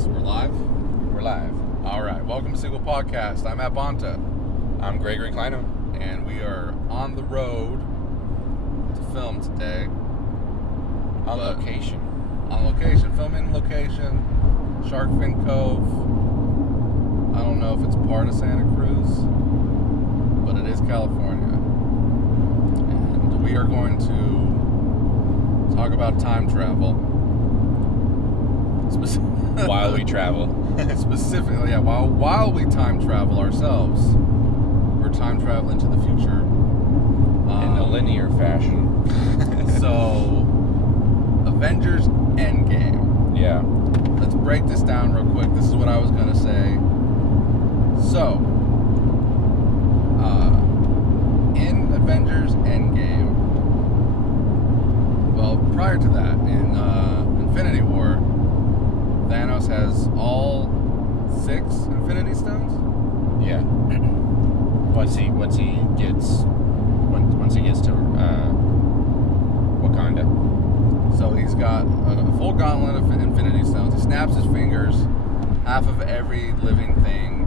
Yes, we're live. We're live. All right, welcome to Sequel Podcast. I'm at Bonta, I'm Gregory Klino. and we are on the road to film today. On location. On location, filming location, Shark Fin Cove. I don't know if it's part of Santa Cruz, but it is California. And we are going to talk about time travel. While we travel. Specifically, yeah, while we time travel ourselves, we're time traveling to the future. In a linear fashion. So, Avengers End Game. Yeah. Let's break this down real quick. This is what I was going to say. So, in Avengers End Game, well, prior to that, in Infinity War, Thanos has all 6 Infinity Stones? Yeah. Once he gets to Wakanda. So he's got a full gauntlet of Infinity Stones. He snaps his fingers. Half of every living thing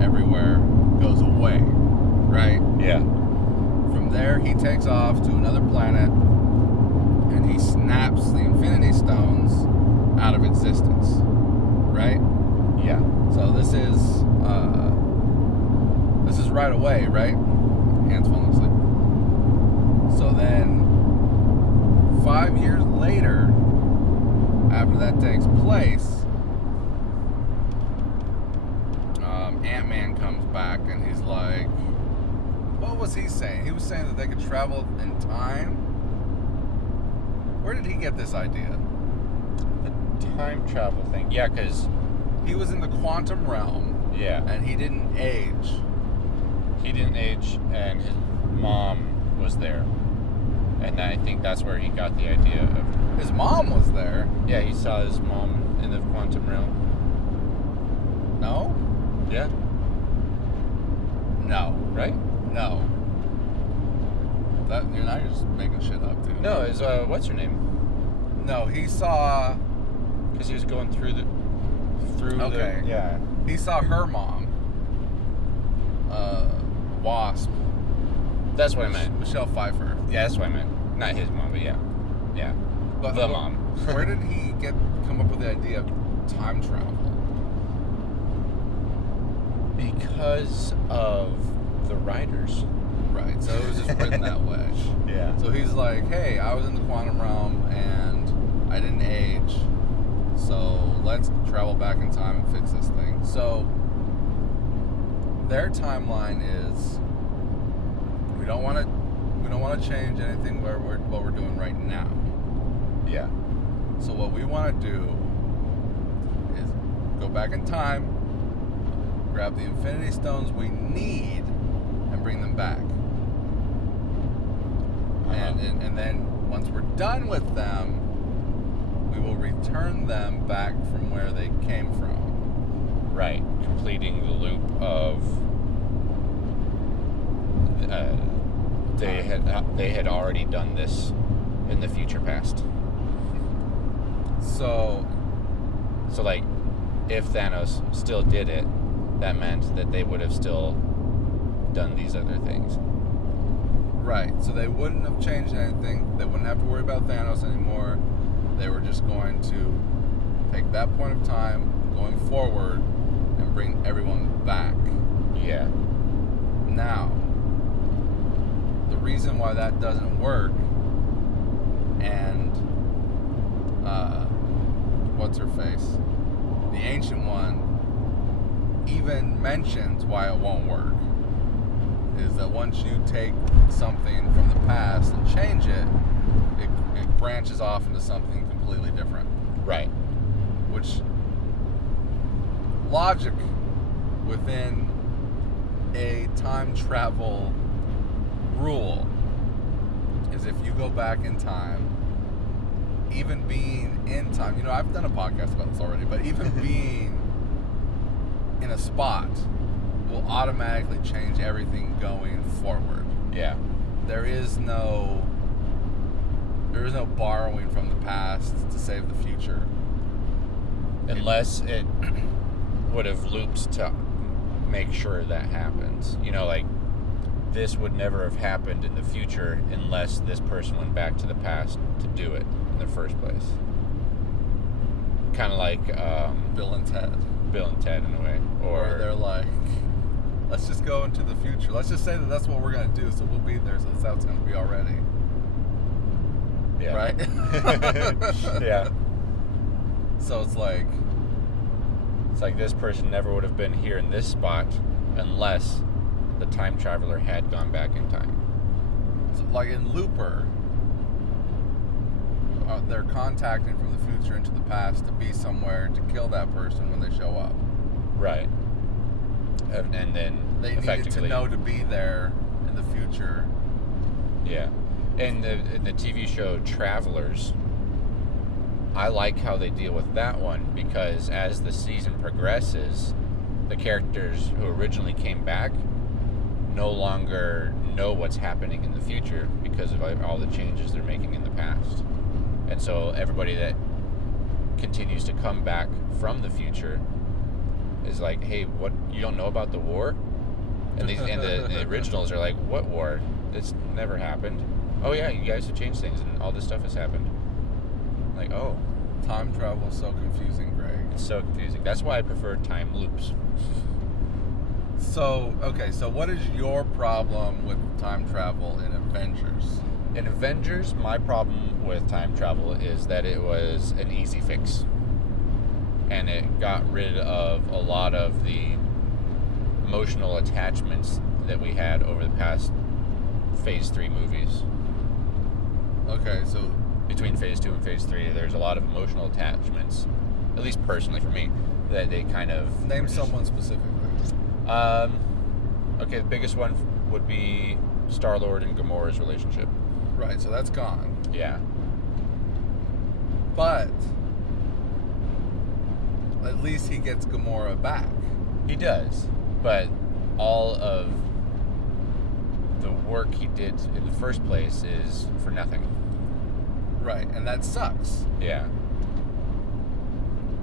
everywhere goes away, right? Yeah. From there, he takes off to another planet, and he snaps the Infinity Stones out of existence, right? Yeah. So this is right away, right? Hands falling asleep. So then, 5 years later, after that takes place, Ant-Man comes back and he's like, what was he saying? He was saying that they could travel in time. Where did he get this idea? The time travel thing. Yeah, because... He was in the quantum realm. Yeah. And he didn't age. He didn't age, and his mom was there. And I think that's where he got the idea of... His mom was there. Yeah, he saw his mom in the quantum realm. No? Yeah. No. Right? No. You're just making shit up, dude. No, it's, what's her name? No, he saw... Because he was going through the... Okay. Yeah. He saw her mom. Wasp. That's what I meant. Michelle Pfeiffer. Yeah, that's what I meant. Not his mom, but yeah. Yeah. But the mom. Where did he come up with the idea of time travel? Because of the writers. Right, so it was just written that way. Yeah. So he's like, hey, I was in the quantum realm and I didn't age. So let's travel back in time and fix this thing. So their timeline is we don't want to change anything what we're doing right now. Yeah. So what we want to do is go back in time, grab the Infinity Stones we need, and bring them back. And then once we're done with them, we will return them back from where they came from. Right. Completing the loop of they had already done this in the future past. So like, if Thanos still did it, that meant that they would have still done these other things. right. So they wouldn't have changed anything. They wouldn't have to worry about Thanos anymore. They were just going to take that point of time going forward and bring everyone back. Yeah. Now, the reason why that doesn't work, and what's her face? The Ancient One even mentions why it won't work, is that once you take something from the past and change it, it branches off into something completely different. Right. Which, logic within a time travel rule is if you go back in time, even being in time, I've done a podcast about this already, but even being in a spot will automatically change everything going forward. Yeah. There is no borrowing from the past to save the future. Unless it would have looped to make sure that happens. You know, like, this would never have happened in the future unless this person went back to the past to do it in the first place. Kind of like Bill and Ted. Bill and Ted in a way. Or they're like, let's just go into the future. Let's just say that that's what we're going to do, so we'll be there, so that's how it's going to be already. Yeah. Right? Yeah. So it's like this person never would have been here in this spot unless the time traveler had gone back in time. So like in Looper, they're contacting from the future into the past to be somewhere to kill that person when they show up. Right. And then they needed to know to be there in the future. Yeah. And the TV show Travelers, I like how they deal with that one, because as the season progresses, the characters who originally came back no longer know what's happening in the future because of all the changes they're making in the past. And so everybody that continues to come back from the future is like, hey, what, you don't know about the war? And the originals are like, what war? This never happened. Oh yeah, you guys have changed things and all this stuff has happened. Like, oh. Time travel is so confusing, Greg. It's so confusing. That's why I prefer time loops. So, okay, so what is your problem with time travel in Avengers? In Avengers, my problem with time travel is that it was an easy fix. And it got rid of a lot of the emotional attachments that we had over the past Phase 3 movies. Okay, so between Phase 2 and Phase 3, there's a lot of emotional attachments, at least personally for me, that they kind of... Name someone specifically. Okay, the biggest one would be Star-Lord and Gamora's relationship. Right, so that's gone. Yeah. But at least he gets Gamora back. He does, but all of the work he did in the first place is for nothing. Right, and that sucks. Yeah.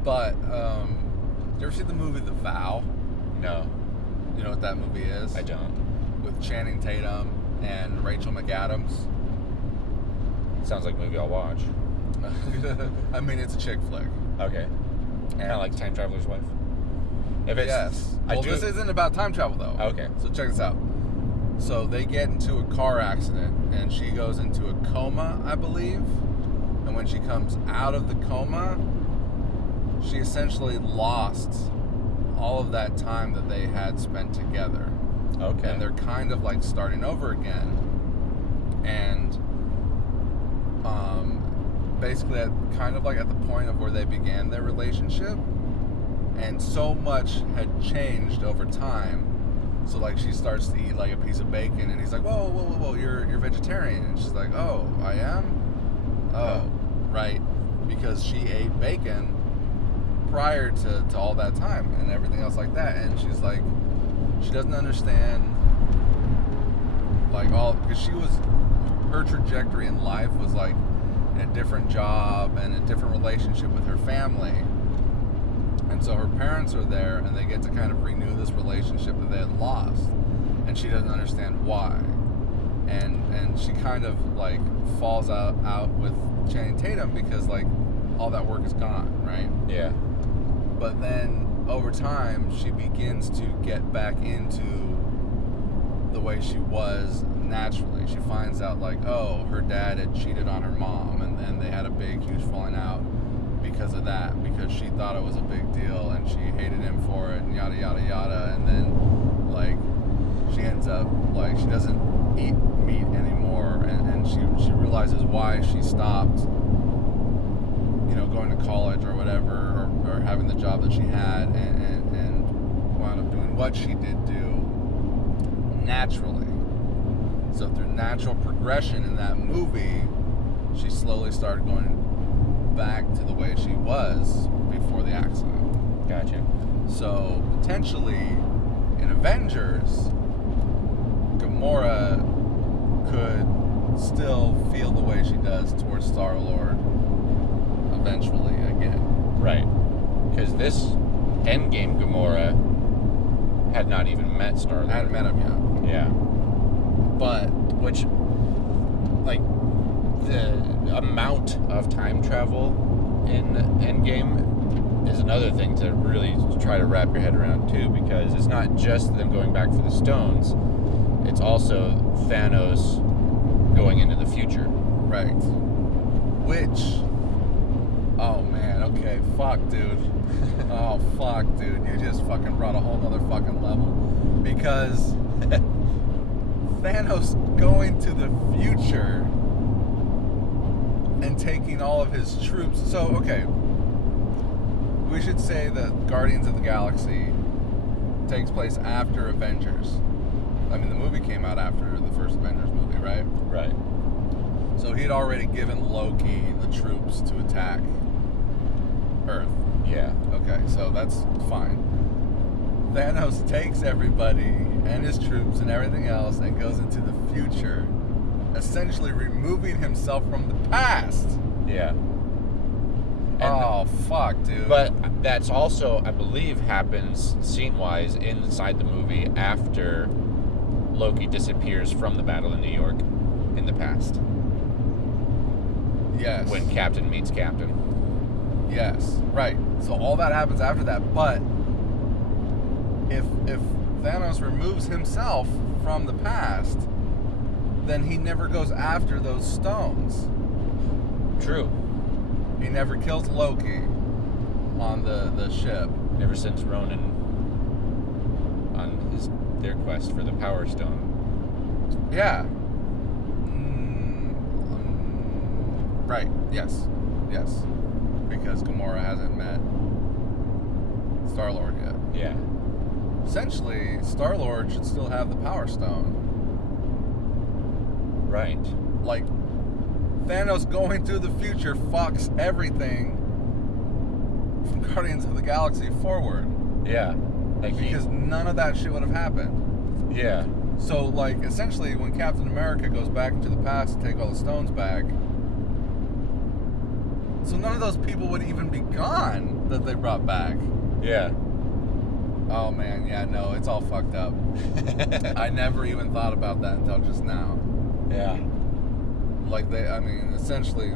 But, you ever see the movie The Vow? No. You know what that movie is? I don't. With Channing Tatum and Rachel McAdams. Sounds like a movie I'll watch. I mean, it's a chick flick. Okay. Kind of like Time Traveler's Wife? If it's, yes. Well, this isn't about time travel, though. Okay. So check this out. So they get into a car accident, and she goes into a coma, I believe. And when she comes out of the coma, she essentially lost all of that time that they had spent together. Okay. And they're kind of like starting over again. And basically kind of like at the point of where they began their relationship. And so much had changed over time. So like she starts to eat like a piece of bacon, and he's like, whoa, you're vegetarian. And she's like, oh, I am? Oh, right. Because she ate bacon prior to all that time and everything else like that. And she's like, she doesn't understand like all, because her trajectory in life was like in a different job and a different relationship with her family. And so her parents are there, and they get to kind of renew this relationship that they had lost, and she doesn't understand why. And she kind of like falls out with Channing Tatum because like all that work is gone, right? Yeah. But then over time, she begins to get back into the way she was naturally. She finds out like, oh, her dad had cheated on her mom, and they had a big, huge falling out because of that, because she thought it was a big deal and she hated him for it and yada yada yada. And then like she ends up like she doesn't eat meat anymore, and she realizes why she stopped, you know, going to college or whatever, or having the job that she had, and wound up doing what she did do naturally. So through natural progression in that movie, she slowly started going back to the way she was before the accident. Gotcha. So potentially in Avengers, Gamora could still feel the way she does towards Star-Lord eventually again. Right. because this End Game Gamora had not even met Star-Lord. I hadn't met him yet. Yeah. But Which, like, the amount of time travel in Endgame is another thing to really try to wrap your head around, too, because it's not just them going back for the stones, it's also Thanos going into the future. right. Which, oh man, okay, fuck, dude. Oh, fuck, dude. You just fucking brought a whole nother fucking level. Because Thanos going to the future and taking all of his troops. So, okay. We should say that Guardians of the Galaxy takes place after Avengers. I mean, the movie came out after the first Avengers movie, right? Right. So he'd already given Loki the troops to attack Earth. Yeah. Okay, so that's fine. Thanos takes everybody and his troops and everything else and goes into the future, essentially removing himself from the past. Yeah. Oh, fuck, dude. But that's also, I believe, happens scene-wise inside the movie after Loki disappears from the battle in New York in the past. Yes. When Captain meets Captain. Yes, right. So all that happens after that, but if Thanos removes himself from the past, then he never goes after those stones. True. He never kills Loki on the ship. Never sends Ronan on their quest for the Power Stone. Yeah. Right. Yes. Yes. Because Gamora hasn't met Star-Lord yet. Yeah. Essentially, Star-Lord should still have the Power Stone. Right. Like, Thanos going through the future fucks everything from Guardians of the Galaxy forward. Yeah. Like Because none of that shit would have happened. Yeah. So, like, essentially, when Captain America goes back into the past to take all the stones back, so none of those people would even be gone that they brought back. Yeah. Oh, man, yeah, no, it's all fucked up. I never even thought about that until just now. Yeah. Like, essentially,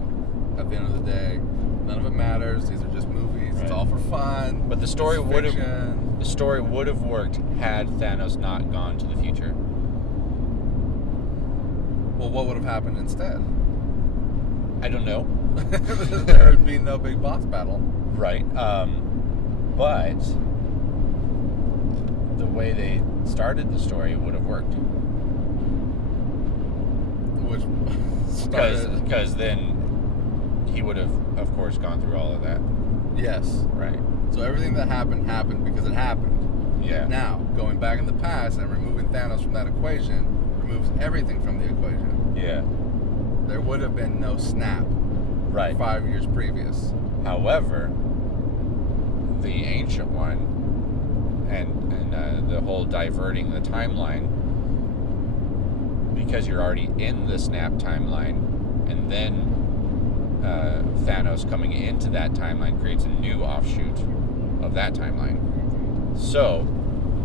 at the end of the day, none of it matters. These are just movies. Right. It's all for fun. But the story It's would have fiction. the story would have worked had Thanos not gone to the future. Well, what would have happened instead? I don't know. There would be no big boss battle. Right. But the way they started the story would have worked. Which started... Because then he would have, of course, gone through all of that. Yes. Right. So everything that happened because it happened. Yeah. Now, going back in the past and removing Thanos from that equation removes everything from the equation. Yeah. There would have been no snap Right. 5 years previous. However, the Ancient One and the whole diverting the timeline, because you're already in the snap timeline, and then Thanos coming into that timeline creates a new offshoot of that timeline. So,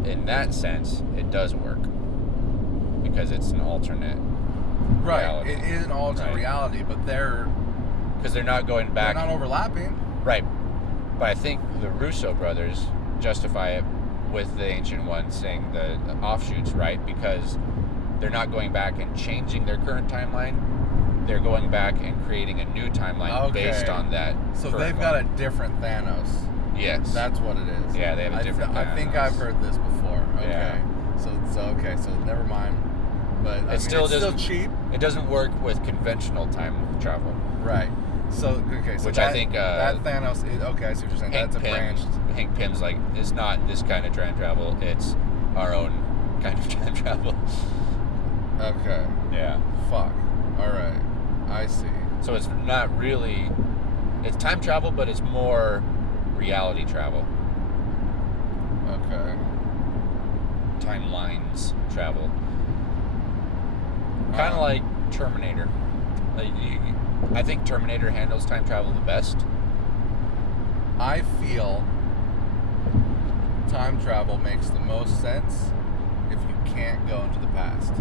in that sense, it does work because it's an alternate reality. It is an alternate reality, but because they're not going back. they're not overlapping. Right. But I think the Russo brothers justify it with the Ancient One saying the offshoots, right? Because they're not going back and changing their current timeline. They're going back and creating a new timeline based on that. So they've got a different Thanos. Yes. That's what it is. Yeah, they have a different Thanos. I think I've heard this before. Okay. Yeah. So never mind. But It's still cheap. It doesn't work with conventional time travel. Right. So Which I think that Thanos is okay. I see what you're saying. That's a branch. Hank Pym's like, it's not this kind of time travel. It's our own kind of time travel. Okay. Yeah. Fuck. All right. I see. So it's not really. It's time travel, but it's more reality travel. Okay. Timelines travel. Kind of like Terminator. I think Terminator handles time travel the best. I feel time travel makes the most sense if you can't go into the past.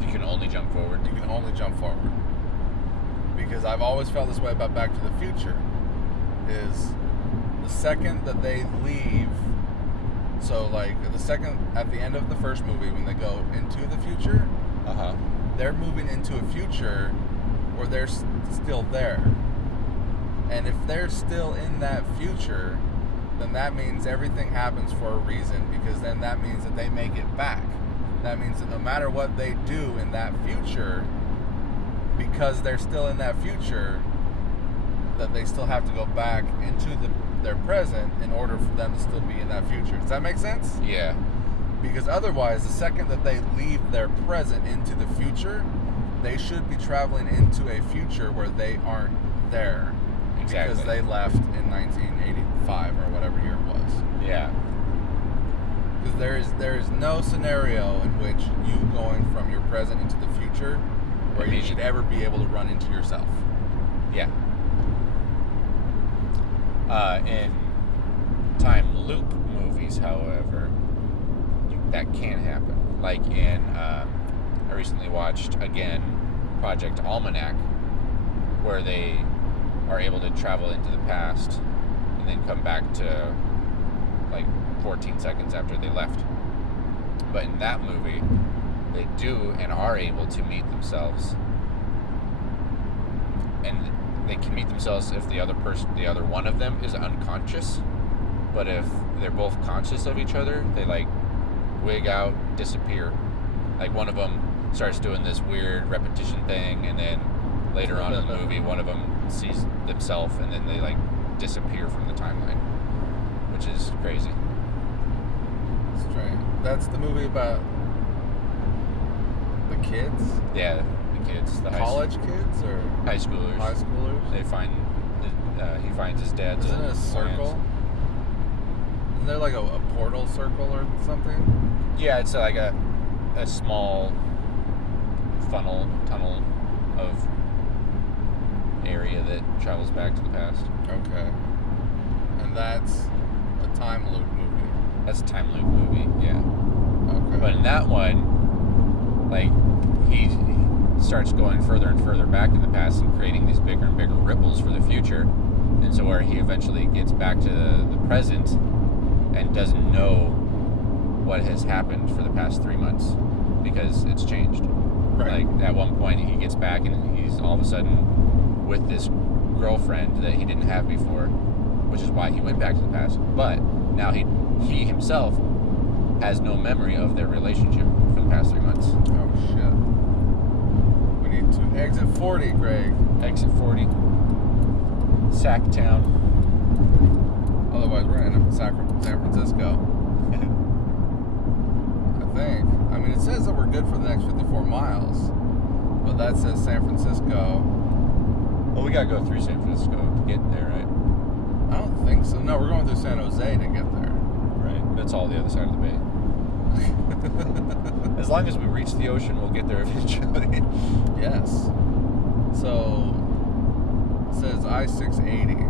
You can only jump forward. You can only jump forward. Because I've always felt this way about Back to the Future. Is the second that they leave, so like the second at the end of the first movie when they go into the future, they're moving into a future where they're still there. And if they're still in that future, then that means everything happens for a reason, because then that means that they make it back. That means that no matter what they do in that future, because they're still in that future, that they still have to go back into their present in order for them to still be in that future. Does that make sense? Yeah. Because otherwise, the second that they leave their present into the future, they should be traveling into a future where they aren't there. Exactly. Because they left in 1985 or whatever year it was. Yeah. Because there is no scenario in which you going from your present into the future where you should ever be able to run into yourself. Yeah. In time loop movies, however, that can happen. Like in, I recently watched, again, Project Almanac, where they are able to travel into the past and then come back to like 14 seconds after they left. But in that movie, they do and are able to meet themselves. And they can meet themselves if the other one of them is unconscious. But if they're both conscious of each other, they like wig out, disappear. Like one of them starts doing this weird repetition thing, and then later on in the movie, one of them sees themselves, and then they like disappear from the timeline, which is crazy. Strange. That's the movie about the kids? Yeah, the kids. The college kids or high schoolers? High schoolers. They find he finds his dad's. Isn't it a circle? plans. Isn't there like a portal circle or something? Yeah, it's like a small tunnel of area that travels back to the past. Okay. And that's a time loop movie. That's a time loop movie, yeah. Okay. But in that one, like, he starts going further and further back in the past and creating these bigger and bigger ripples for the future. And so where he eventually gets back to the present and doesn't know what has happened for the past 3 months because it's changed. Right. Like, at one point he gets back and he's all of a sudden with this girlfriend that he didn't have before, which is why he went back to the past. But now he himself has no memory of their relationship for the past 3 months. Oh, shit. We need to exit 40, Greg. Exit 40. Sacktown. Otherwise, we're going to end up in San Francisco. I think. I mean, it says that we're good for the next 54 miles. But that says San Francisco. Well, we got to go through San Francisco to get there, right? I don't think so. No, we're going through San Jose to get there. Right. That's all the other side of the bay. As long as we reach the ocean, we'll get there eventually. Yes. So, it says I-680.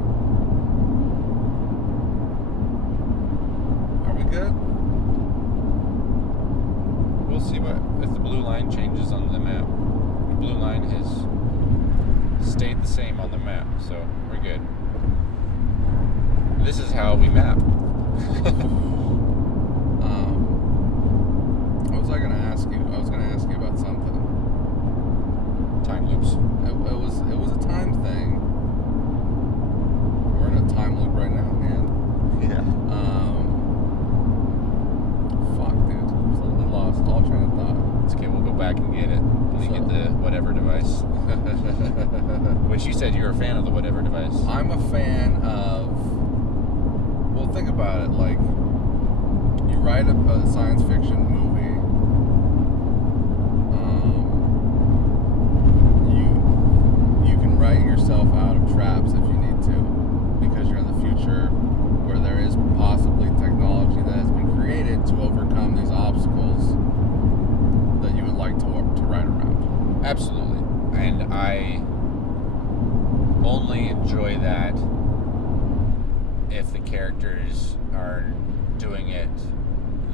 Are we good? We'll see if the blue line changes on the map. The blue line has stayed the same on the map, so we're good. This is how we map. What was I going to ask you? I was going to ask you about something. Time loops. It was a time thing. We're in a time loop right now, man. Yeah. Fuck, dude. Completely lost all train of thought. It's okay, we'll go back and get it when we get the whatever device. Which you said you're a fan of the whatever device. I'm a fan of... Well, think about it. Like, you write a science fiction movie. You can write yourself out of traps if you need to, because you're in the future where there is possibly technology that has been created to overcome these obstacles that you would like to ride around. Absolutely. And I only enjoy that if the characters are doing it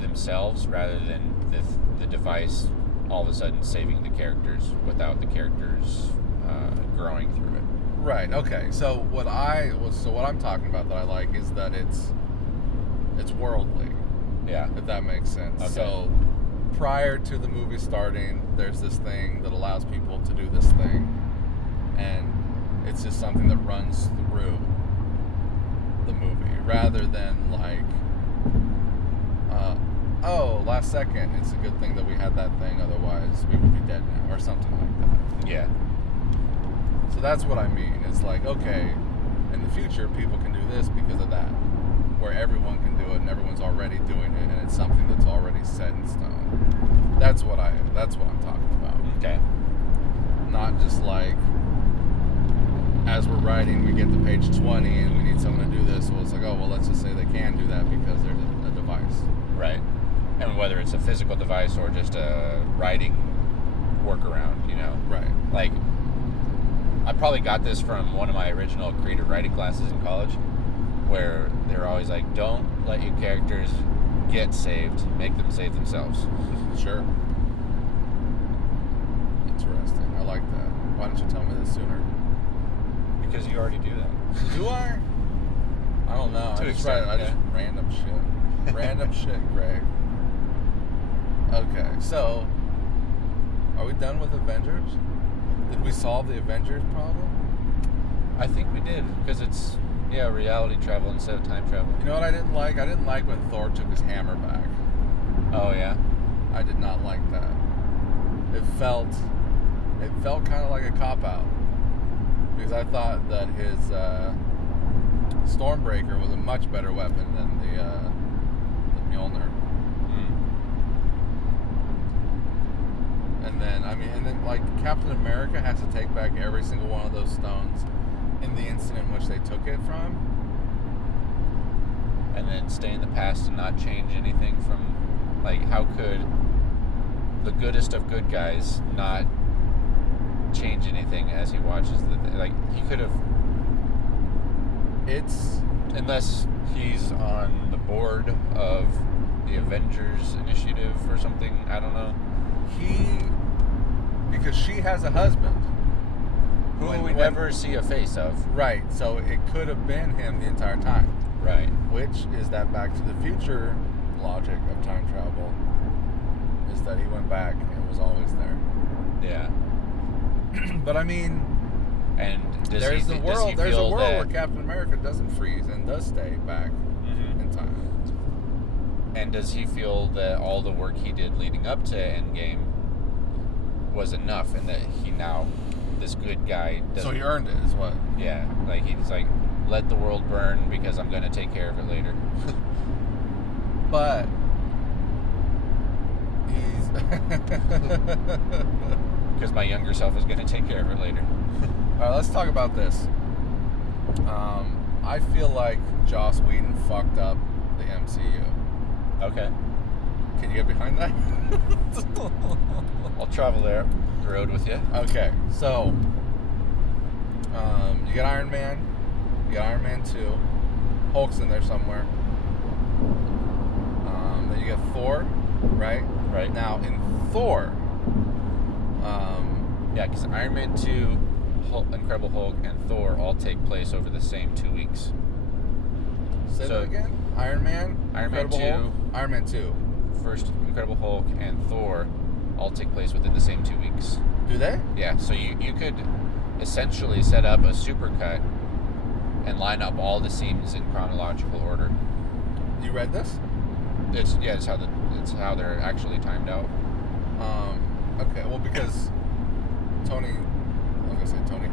themselves rather than the device all of a sudden saving the characters without the characters growing through it. Right. Okay. So what I'm talking about that I like is that it's worldly. Yeah. If that makes sense. Okay. So prior to the movie starting, there's this thing that allows people to do this thing, and it's just something that runs through the movie rather than like, last second, it's a good thing that we had that thing, otherwise we would be dead now, or something like that. Yeah. So that's what I mean. It's like, okay, in the future, people can do this because of that, where everyone can do it and everyone's already doing it, and it's something that's already set in stone. That's what I'm talking about. Okay. Not just like, as we're writing, we get to page 20 and we need someone to do this, so it's like, oh, well, let's just say they can do that because there's a device. Right. And whether it's a physical device or just a writing workaround, you know? Right. Like, I probably got this from one of my original creative writing classes in college, where they're always like, don't let your characters get saved, make them save themselves. Sure. Interesting. I like that. Why didn't you tell me this sooner? Because you already do that. Do I? I don't know. To I just extent, write just random shit. Random shit, Greg. Okay, so are we done with Avengers? Did we solve the Avengers problem? I think we did, because it's, reality travel instead of time travel. You know what I didn't like? I didn't like when Thor took his hammer back. Oh, yeah? I did not like that. It felt kind of like a cop-out. Because I thought that his Stormbreaker was a much better weapon than the Mjolnir. And then like Captain America has to take back every single one of those stones in the instant in which they took it from. And then stay in the past and not change anything from, like, how could the goodest of good guys not change anything as he watches like, he could have, unless he's on the board of the Avengers Initiative or something, I don't know. Because she has a husband Who we never see a face of. Right, so it could have been him the entire time. Right. Which is that Back to the Future logic of time travel, is that he went back and was always there. Yeah. But I mean, and there's a world where Captain America doesn't freeze and does stay back in time. And does he feel that all the work he did leading up to End Game was enough, and that he now, this good guy, doesn't... So he earned it, is what? Yeah, like he's like, let the world burn because I'm going to take care of it later. But he's... Because my younger self is going to take care of it later. All right, let's talk about this. I feel like Joss Whedon fucked up the MCU. Okay. Can you get behind that? I'll travel there, the road with you. Okay, so you got Iron Man, you got Iron Man 2, Hulk's in there somewhere. Then you got Thor, right? Right. Now in Thor, yeah, because Iron Man 2, Incredible Hulk, and Thor all take place over the same 2 weeks. Say that again? Iron Man 2, Hulk, Iron Man 2. First Incredible Hulk and Thor all take place within the same 2 weeks. Do they? Yeah, so you could essentially set up a supercut and line up all the scenes in chronological order. You read this? It's how they're actually timed out. Okay, well, because Tony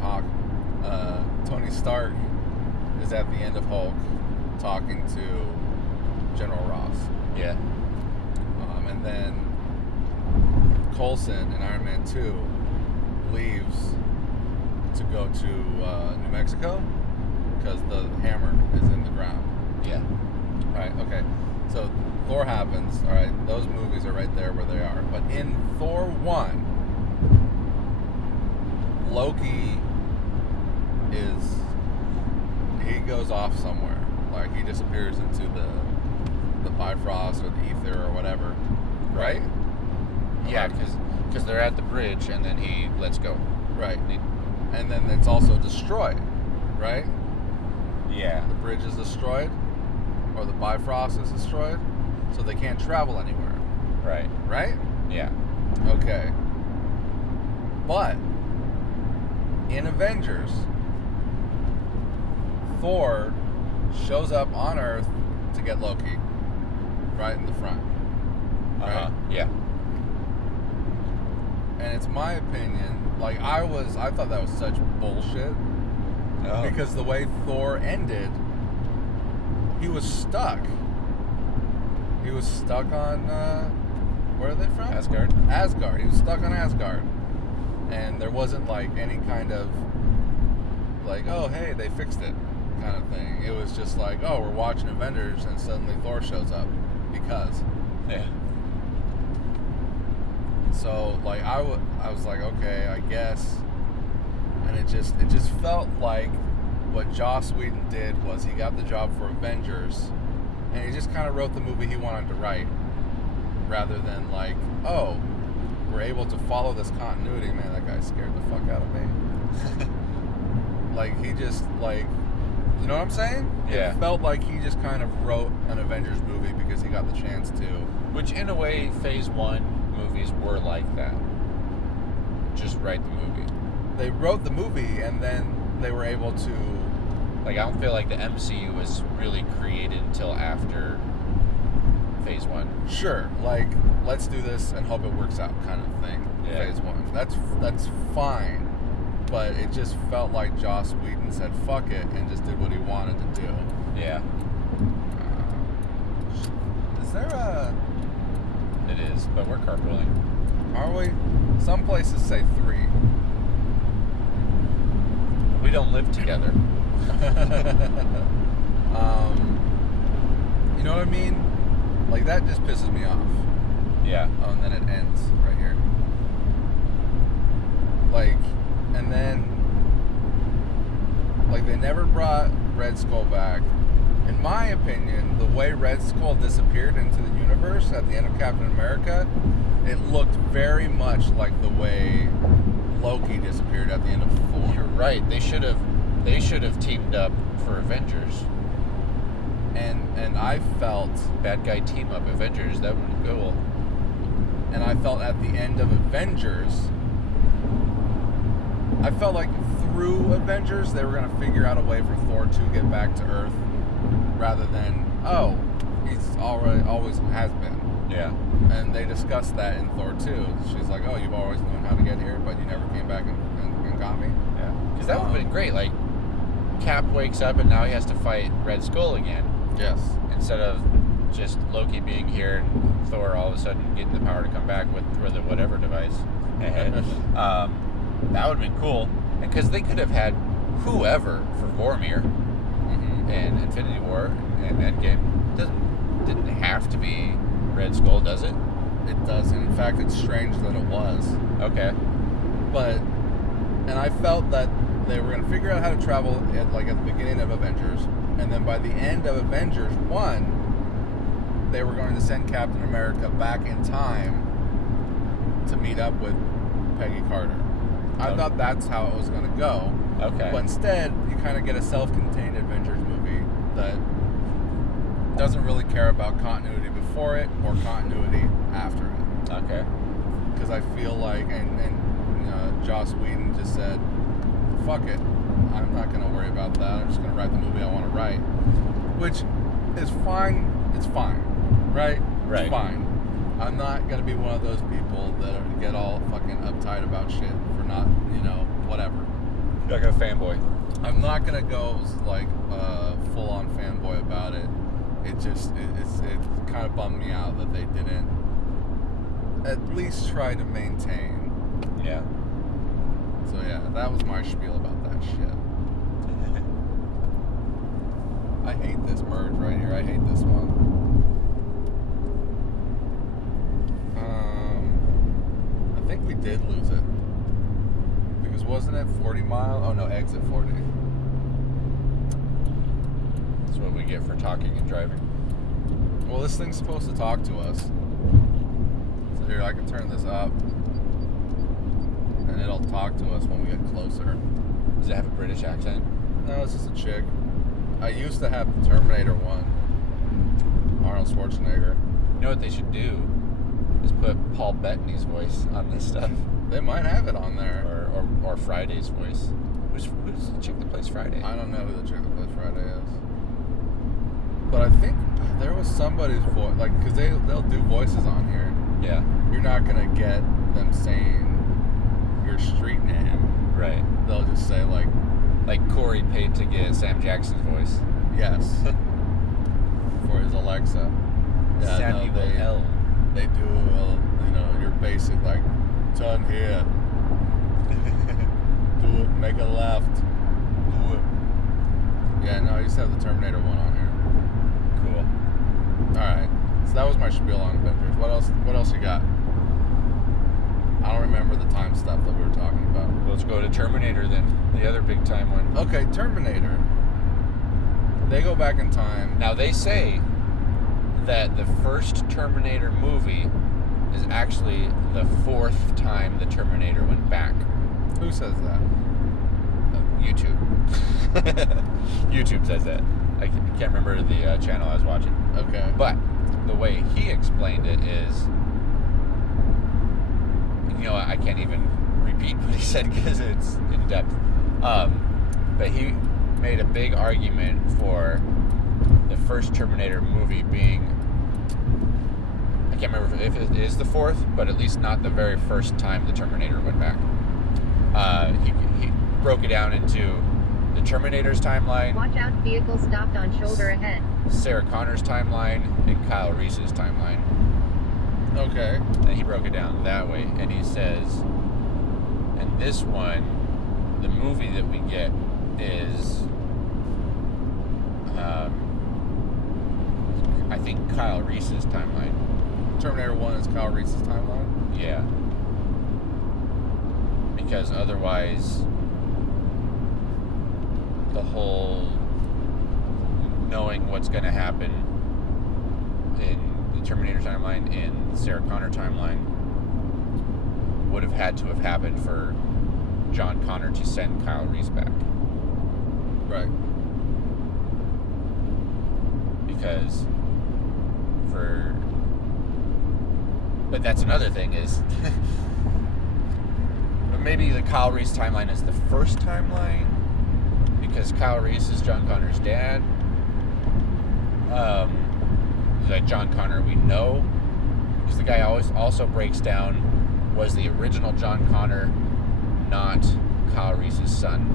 Hawk, Tony Stark is at the end of Hulk talking to General Ross. Yeah. And then Coulson in Iron Man 2 leaves to go to New Mexico because the hammer is in the ground. Yeah. Right, okay. So Thor happens, all right, those movies are right there where they are. But in Thor 1, Loki he goes off somewhere. Like he disappears into the Bifrost or the ether or whatever, right? Yeah, because they're at the bridge and then he lets go. Right. And then it's also destroyed, right? Yeah. The bridge is destroyed, or the Bifrost is destroyed, so they can't travel anywhere. Right. Right? Yeah. Okay. But in Avengers, Thor shows up on Earth to get Loki, right in the front. Right? Yeah. And it's my opinion, like I thought that was such bullshit. Oh. Because the way Thor ended, he was stuck. He was stuck on, where are they from? Asgard. Asgard. He was stuck on Asgard. And there wasn't like any kind of, like, oh, hey, they fixed it kind of thing. It was just like, oh, we're watching Avengers and suddenly Thor shows up. Because. Yeah. So, like, I was like, okay, I guess. And it just felt like what Joss Whedon did was he got the job for Avengers, and he just kind of wrote the movie he wanted to write, rather than like, oh, we're able to follow this continuity. Man, that guy scared the fuck out of me. Like, he just, like, you know what I'm saying? Yeah. It felt like he just kind of wrote an Avengers movie because he got the chance to. Which, in a way, Phase 1 movies were like that. Just write the movie. They wrote the movie, and then they were able to... Like, I don't feel like the MCU was really created until after Phase 1. Sure, like, let's do this and hope it works out kind of thing. Yeah. Phase 1. That's fine. But it just felt like Joss Whedon said fuck it and just did what he wanted to do. Yeah. Is there a... It is, but we're carpooling. Are we? Some places say 3. We don't live together. You know what I mean? Like, that just pisses me off. Yeah. Oh, and then it ends right here. Like, and then, like, they never brought Red Skull back. In my opinion, the way Red Skull disappeared into the universe at the end of Captain America, it looked very much like the way Loki disappeared at the end of Thor. You're right. They should have teamed up for Avengers. And I felt... Bad guy team up Avengers. That would be cool. And I felt at the end of Avengers, I felt like through Avengers, they were going to figure out a way for Thor to get back to Earth, rather than, oh, he's always has been. Yeah. And they discussed that in Thor 2. She's like, oh, you've always known how to get here, but you never came back and got me. Yeah. Because that would have been great. Like, Cap wakes up and now he has to fight Red Skull again. Yes. Instead of just Loki being here and Thor all of a sudden getting the power to come back with the whatever device. That would have been cool. And because they could have had whoever for Vormir and Infinity War and Endgame. Didn't have to be Red Skull, does it? It doesn't. In fact, it's strange that it was. Okay. But, and I felt that they were going to figure out how to travel at the beginning of Avengers, and then by the end of Avengers 1, they were going to send Captain America back in time to meet up with Peggy Carter. I thought that's how it was going to go. Okay. But instead, you kind of get a self-contained Avengers movie that doesn't really care about continuity before it or continuity after it. Okay. Because I feel like, and Joss Whedon just said, fuck it, I'm not going to worry about that. I'm just going to write the movie I want to write. Which is fine. It's fine. Right? Right. It's fine. I'm not going to be one of those people that get all fucking uptight about shit for not, whatever. You're like a fanboy. I'm not going to go like full-on fanboy about it. It kind of bummed me out that they didn't at least try to maintain. Yeah. So yeah, that was my spiel about that shit. I hate this merge right here. I hate this one. I think we did lose it. Because wasn't it 40 mile? Oh no, exit 40. That's what we we get for talking and driving. Well, this thing's supposed to talk to us. So here, I can turn this up. And it'll talk to us when we get closer. Does it have a British accent? No, it's just a chick. I used to have the Terminator one. Arnold Schwarzenegger. You know what they should do? Is put Paul Bettany's voice on this stuff. They might have it on there. Or Friday's voice. Who's the chick that plays Friday? I don't know who the chick that plays Friday is. But I think there was somebody's voice, like, because they'll do voices on here. Yeah. You're not going to get them saying your street name. Right. They'll just say, like Corey paid to get Sam Jackson's voice. yes. For his Alexa. Yeah, Samuel no, L. They do, your basic, like, turn here. Do it, make a left. Do it. Yeah, no, I used to have the Terminator one on here. Cool. Alright. So that was my spiel on Avengers. What else you got? I don't remember the time stuff that we were talking about. Let's go to Terminator then. The other big time one. Okay, Terminator. They go back in time. Now they say that the first Terminator movie is actually the 4th time the Terminator went back. Who says that? YouTube. YouTube says that. I can't remember the channel I was watching. Okay. But the way he explained it is, I can't even repeat what he said because it's in depth. But he made a big argument for the first Terminator movie being, I can't remember if it is the 4th, but at least not the very first time the Terminator went back. He broke it down into the Terminator's timeline. Watch out, vehicle stopped on shoulder ahead. Sarah Connor's timeline and Kyle Reese's timeline. Okay. And he broke it down that way. And he says, and this one, the movie that we get is, I think Kyle Reese's timeline. Terminator 1 is Kyle Reese's timeline? Yeah. Because otherwise, the whole knowing what's going to happen in the Terminator timeline and Sarah Connor timeline would have had to have happened for John Connor to send Kyle Reese back. Right. Because but that's another thing is maybe the Kyle Reese timeline is the first timeline because Kyle Reese is John Connor's dad. The John Connor we know, because the guy always also breaks down, was the original John Connor not Kyle Reese's son.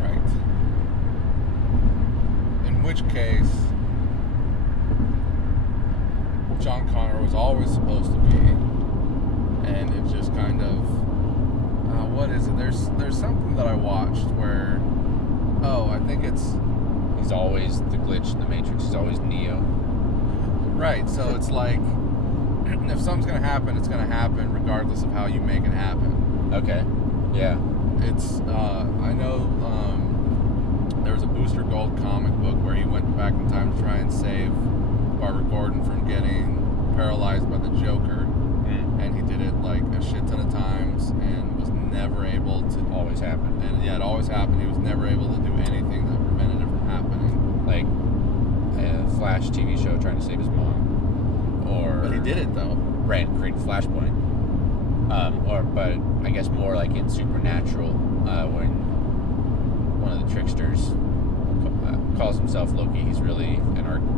Right. In which case, John Connor was always supposed to be, and it just kind of, what is it? There's something that I watched where, I think it's, he's always the glitch in the Matrix. He's always Neo. Right. So it's like, if something's gonna happen, it's gonna happen regardless of how you make it happen. Okay. Yeah. It's, I know, there was a Booster Gold comic book where he went back in time to try and save Barbara Gordon from getting paralyzed by the Joker, and he did it like a shit ton of times and was never able to. Always happened. And yeah, it always happened. He was never able to do anything that prevented it from happening. Like a Flash TV show trying to save his mom, But he did it though. created Flashpoint. But I guess more like in Supernatural, when one of the tricksters calls himself Loki, he's really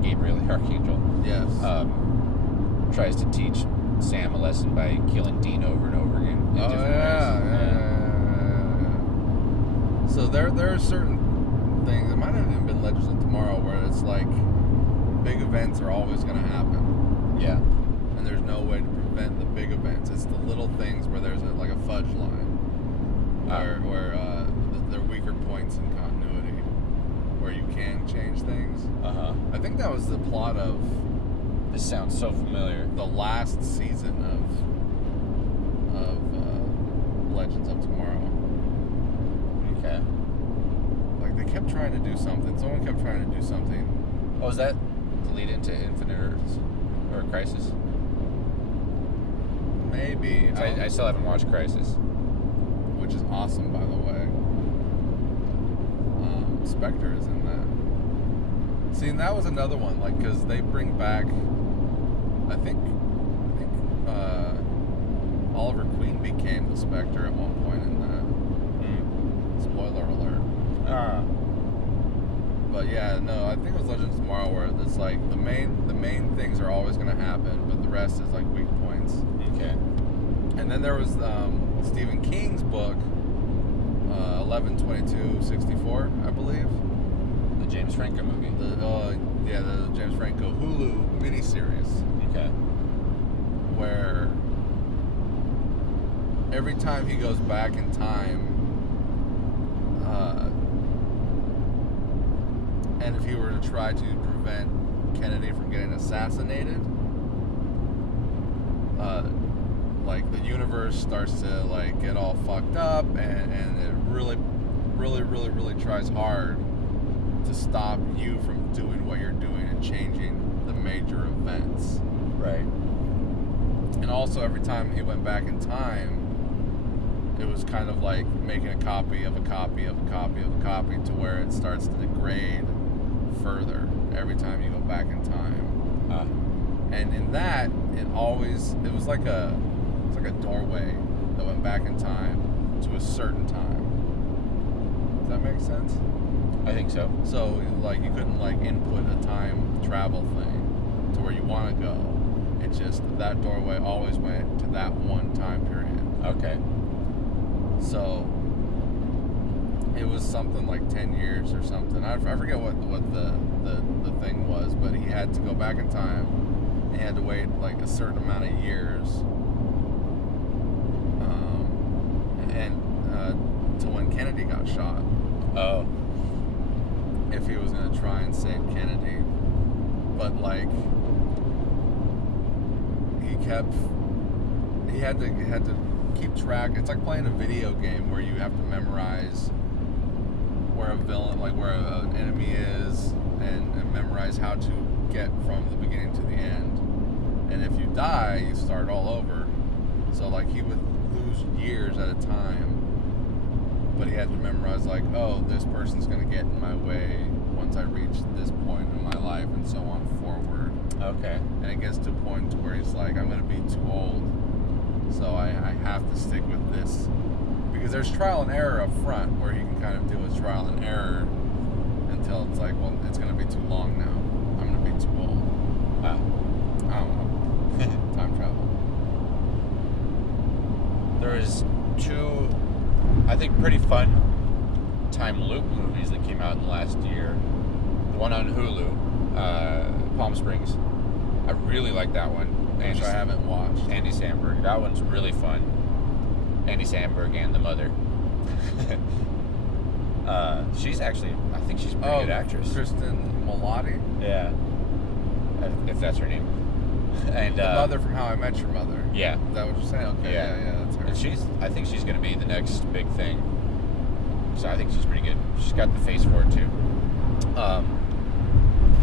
Gabriel the Archangel. Yes. Tries to teach Sam a lesson by killing Dean over and over again in different ways. So there are certain things. It might have even been Legends of Tomorrow where it's like big events are always going to happen. Yeah. And there's no way to prevent the big events. It's the little things where there's like a fudge line, where there are weaker points in continuity, where you can change things. I think that was the plot of. This sounds so familiar. The last season of Legends of Tomorrow. Okay. Like they kept trying to do something. Someone kept trying to do something. Oh, is that the lead into Infinite Earths or Crisis? Maybe. I still haven't watched Crisis. Which is awesome, by the way. Spectre is in that. See, and that was another one, like, because they bring back, I think, Oliver Queen became the Spectre at one point in that. Spoiler alert. But yeah, no, I think it was Legends of Tomorrow where it's like the main things are always going to happen, but the rest is like weak points. Okay. And then there was Stephen King's book, 11/22/64, I believe. The James Franco movie. The James Franco Hulu miniseries. Okay. Where every time he goes back in time, and if he were to try to prevent Kennedy from getting assassinated, like the universe starts to like get all fucked up, and it really tries hard to stop you from doing what you're doing and changing the major events. Right. And also every time he went back in time, it was kind of like making a copy of a copy of a copy of a copy to where it starts to degrade further every time you go back in time. And in that, it was like a doorway that went back in time to a certain time. Does that make sense? I think so. So like you couldn't like input a time travel thing to where you want to go. It just, that doorway always went to that one time period. Okay. So it was something like 10 years or something. I forget what the thing was, but he had to go back in time and he had to wait like a certain amount of years, to when Kennedy got shot. Oh. If he was going to try and save Kennedy. But like he had to keep track. It's like playing a video game where you have to memorize where a villain, like where an enemy is, and memorize how to get from the beginning to the end. And if you die, you start all over. So like he would lose years at a time, but he had to memorize like, oh, this person's gonna get in my way once I reach this point in my life, and so on forward. Okay. And it gets to a point to where he's like, I'm gonna be too old, so I have to stick with this. Because there's trial and error up front where he can kind of do his trial and error until it's like, well, it's going to be too long now. I'm going to be too old. I don't know. Time travel. There is two, I think, pretty fun time loop movies that came out in the last year. The one on Hulu, Palm Springs. I really like that one. Which I haven't watched. Andy Samberg. That one's really fun. Andy Samberg and the mother. She's actually, I think she's a pretty good actress. Kristen Milotti? Yeah. If that's her name. And the mother from How I Met Your Mother. Yeah. Is that what you're saying? Okay, yeah, that's her. And I think she's going to be the next big thing. So I think she's pretty good. She's got the face for it too.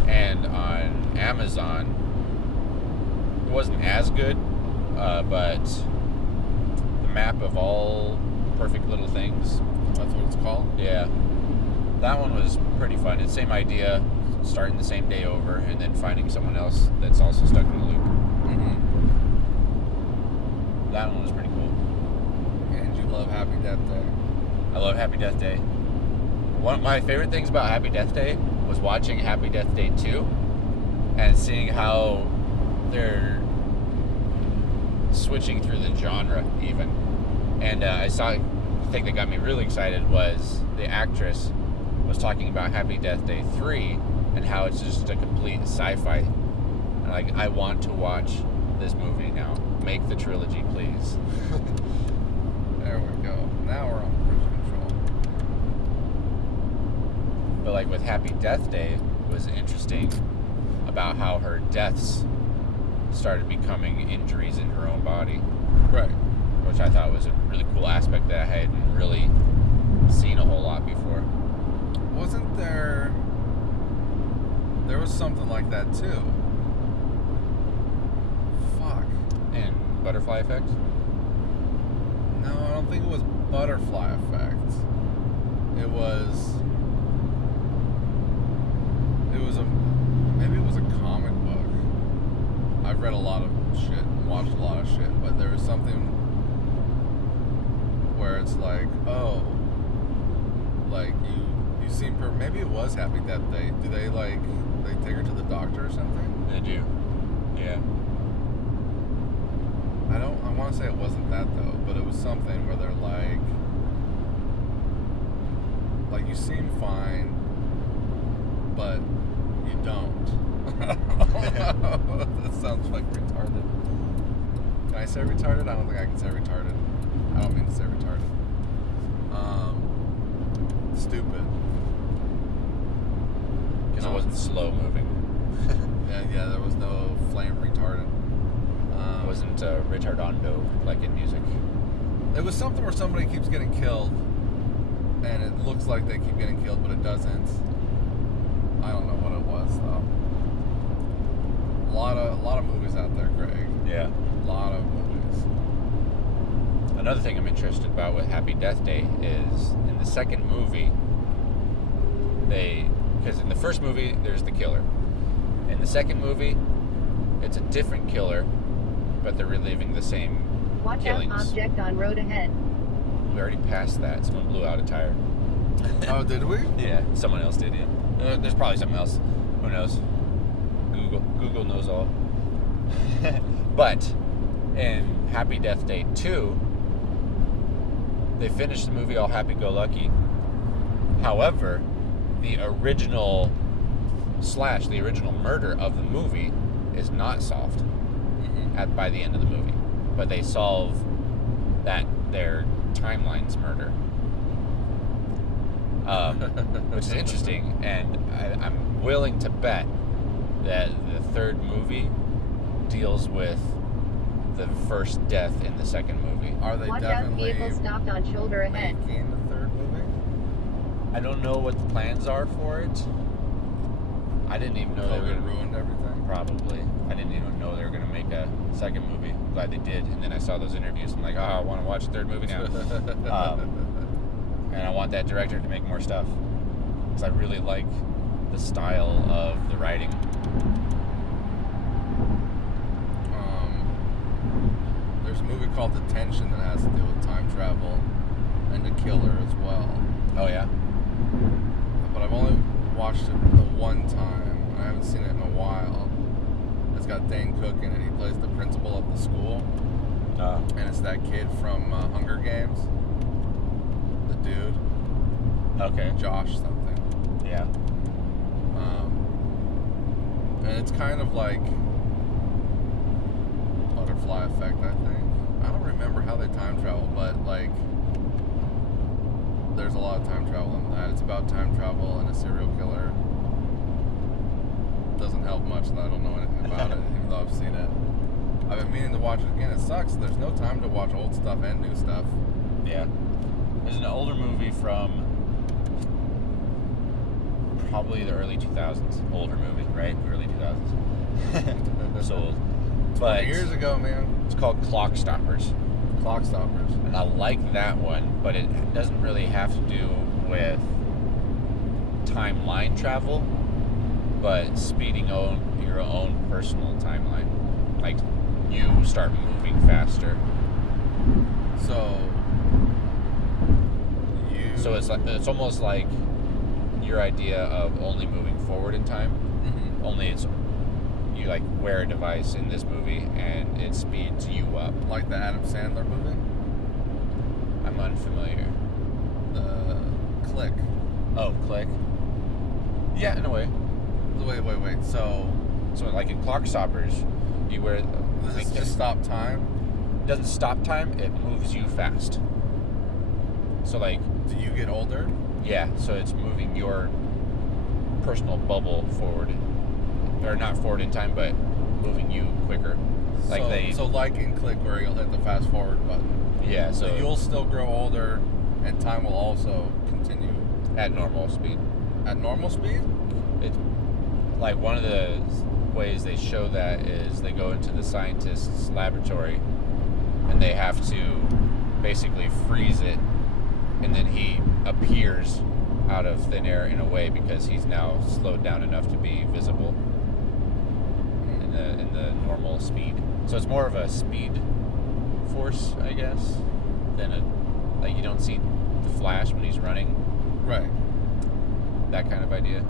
And on Amazon, it wasn't as good, but The Map of All Perfect Little Things. That's what it's called? Yeah. That one was pretty fun. It's the same idea, starting the same day over, and then finding someone else that's also stuck in a loop. Mm-hmm. That one was pretty cool. And you love Happy Death Day. I love Happy Death Day. One of my favorite things about Happy Death Day was watching Happy Death Day 2 and seeing how they're switching through the genre even. And I saw, the thing that got me really excited was the actress was talking about Happy Death Day 3 and how it's just a complete sci-fi. And like, I want to watch this movie now. Make the trilogy, please. There we go. Now we're on cruise control. But like with Happy Death Day, it was interesting about how her deaths started becoming injuries in her own body. Right. Which I thought was a really cool aspect that I hadn't really seen a whole lot before. Wasn't something like that too. Fuck. And Butterfly Effect? No, I don't think it was Butterfly Effect. It was maybe it was a comic book. I've read a lot of shit and watched a lot of shit, but there was something where it's like, oh, like you seem maybe it was Happy Death Day. Do they take her to the doctor or something? They do. Yeah. I want to say it wasn't that though, but it was something where they're like you seem fine, but you don't. That sounds like retarded. Can I say retarded? I don't think I can say retarded. I don't mean to say retarded. Stupid. Because it wasn't slow moving. Yeah, there was no flame retardant. It wasn't retardando like in music. It was something where somebody keeps getting killed, and it looks like they keep getting killed, but it doesn't. I don't know what it was though. A lot of movies out there, Greg. Yeah. A lot of movies. Another thing I'm interested about with Happy Death Day is in the second movie, because in the first movie there's the killer. In the second movie, it's a different killer, but they're reliving the same Watch killings. out, object on road ahead. We already passed that. Someone blew out a tire. Oh, did we? Yeah, someone else did, yeah. There's probably something else. Who knows? Google knows all. But in Happy Death Day 2, they finished the movie all happy-go-lucky. However, the original murder of the movie is not solved by the end of the movie. But they solve their timeline's murder. Which is interesting, and I'm willing to bet that the third movie deals with the first death in the second movie. Are they Watch out, definitely vehicle stopped on shoulder ahead. making the third movie? I don't know what the plans are for it. I didn't even know they were COVID going to ruined everything. Probably. I didn't even know they were going to make a second movie. I'm glad they did. And then I saw those interviews. I'm like, I want to watch a third movie now. And I want that director to make more stuff. Because I really like the style of the writing. There's a movie called Detention that has to do with time travel and a killer as well. Oh, yeah? But I've only watched it the one time. I haven't seen it in a while. It's got Dane Cook in it. He plays the principal of the school. And it's that kid from Hunger Games. The dude. Okay. Josh something. Yeah. And it's kind of like Butterfly Effect, I think. I don't remember how they time travel, but like there's a lot of time travel in that. It's about time travel and a serial killer. Doesn't help much that I don't know anything about it, even though I've seen it. I've been meaning to watch it again. It sucks. There's no time to watch old stuff and new stuff. Yeah. There's an older movie from probably the early 2000s. Older movie, right? Early 2000s. So old. But Years ago, man. it's called Clock Stoppers. Clock Stoppers. And I like that one, but it doesn't really have to do with timeline travel, but speeding your own personal timeline. Like, you start moving faster. So it's almost like your idea of only moving forward in time. Mhm. Only it's you like wear a device in this movie and it speeds you up. Like the Adam Sandler movie? I'm unfamiliar. The Click. Oh, Click. Yeah, in a way. Wait. So like in Clock Stoppers, you wear. does this just stop time? It doesn't stop time. It moves you fast. So like, Do you get older? yeah. So it's moving your personal bubble forward, or not forward in time, but moving you quicker. Like so like in Click where you'll hit the fast forward button. yeah. So So you'll still grow older and time will also continue at normal speed. at normal speed? It's like one of the ways they show that is they go into the scientist's laboratory and they have to basically freeze it, and then he appears out of thin air in a way because he's now slowed down enough to be visible in the normal speed. So it's more of a speed force, I guess, than like you don't see the Flash when he's running. Right. That kind of idea.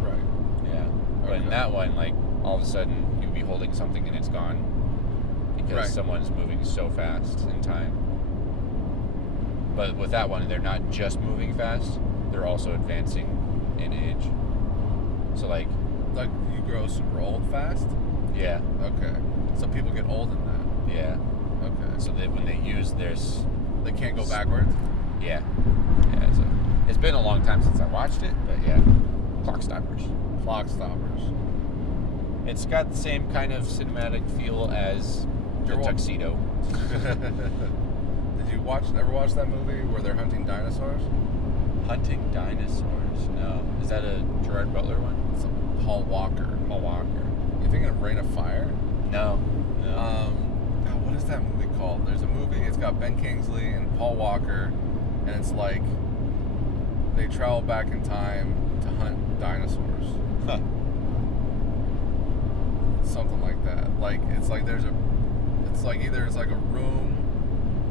Right. Yeah. But in that one, like, all of a sudden you'll be holding something and it's gone because someone's moving so fast in time. But with that one, they're not just moving fast, they're also advancing in age. So like you grow super old fast? Yeah. Okay. So people get old in that? Yeah. Okay. So that when they use this, they can't go backwards? Yeah. Yeah, so it's been a long time since I watched it, but yeah. Clock stoppers. Clock stoppers. It's got the same kind of cinematic feel as the Tuxedo. Did you ever watch that movie where they're hunting dinosaurs? Hunting dinosaurs? No. Is that a Gerard Butler one? It's a Paul Walker. Paul Walker. You thinking of Reign of Fire? No. God, what is that movie called? There's a movie, it's got Ben Kingsley and Paul Walker, and it's like they travel back in time to hunt dinosaurs. Huh. Something like that. Like it's like either it's like a room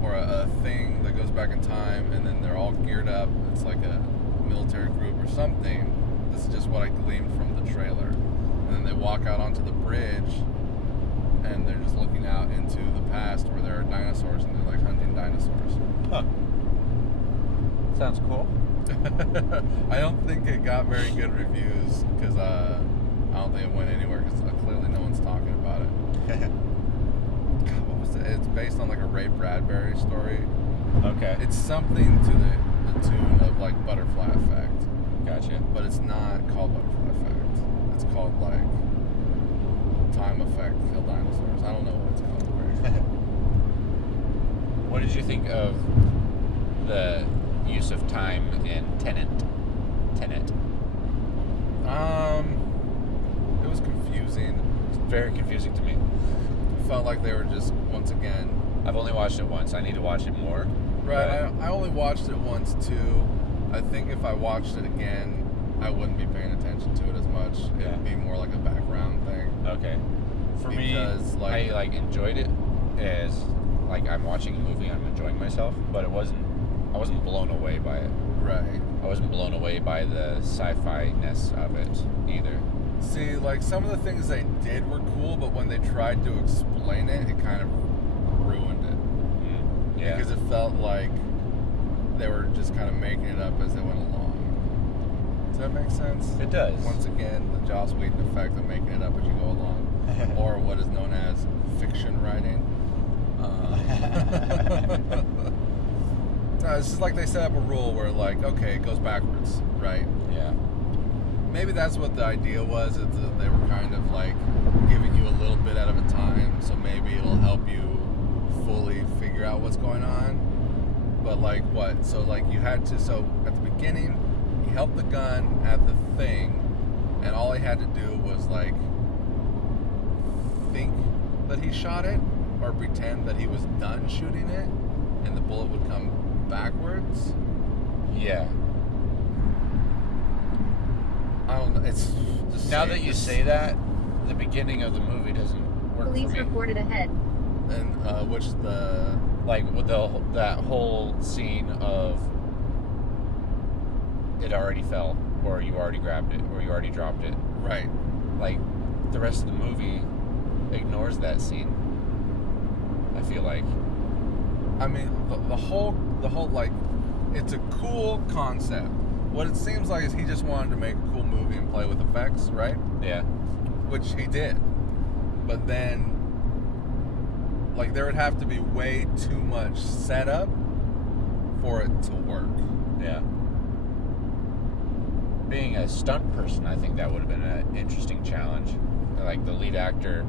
or a thing that goes back in time, and then they're all geared up. It's like a military group or something. This is just what I gleaned from the trailer. And then they walk out onto the bridge, and they're just looking out into the past where there are dinosaurs, and they're like hunting dinosaurs. Huh. Sounds cool. I don't think it got very good reviews because I don't think it went anywhere because clearly no one's talking about it. God, what was it? It's based on like a Ray Bradbury story. Okay. It's something to the tune of like Butterfly Effect. Gotcha. But it's not called Butterfly Effect. It's called like Time Effect, Kill Dinosaurs. I don't know what it's called. What did you think of the use of time in Tenet? It was confusing. It's very confusing to me. It felt like they were just, once again... I've only watched it once. I need to watch it more. Right, I only watched it once too. I think if I watched it again, I wouldn't be paying attention to it as much. It would be more like a background thing. Okay. For me, like, I enjoyed it as like I'm watching a movie, I'm enjoying myself, but I wasn't blown away by it. Right. I wasn't blown away by the sci-fi-ness of it either. See, like some of the things they did were cool, but when they tried to explain it, it kind of ruined it. Yeah. Because it felt like they were just kind of making it up as they went along. Does that make sense? It does. Once again, the Joss Whedon effect of making it up as you go along, or what is known as fiction writing. No, it's just like they set up a rule where, like, okay, it goes backwards, right? Yeah. Maybe that's what the idea was. Is that they were kind of like giving you a little bit out of a time, so maybe it'll help you fully figure out what's going on. But like what? So like you had to. So at the beginning, he held the gun at the thing, and all he had to do was like think that he shot it, or pretend that he was done shooting it, and the bullet would come backwards. Yeah. I don't know. It's just Now that you say that, the beginning of the movie doesn't work Police for me. reported ahead. And which the Like with that whole scene of it already fell, or you already grabbed it, or you already dropped it. right. Like the rest of the movie ignores that scene. I feel like. I mean, the whole like, it's a cool concept. What it seems like is he just wanted to make a cool movie and play with effects, right? Yeah. Which he did. But then, like, there would have to be way too much setup for it to work. Yeah. Being a stunt person, I think that would have been an interesting challenge. Like the lead actor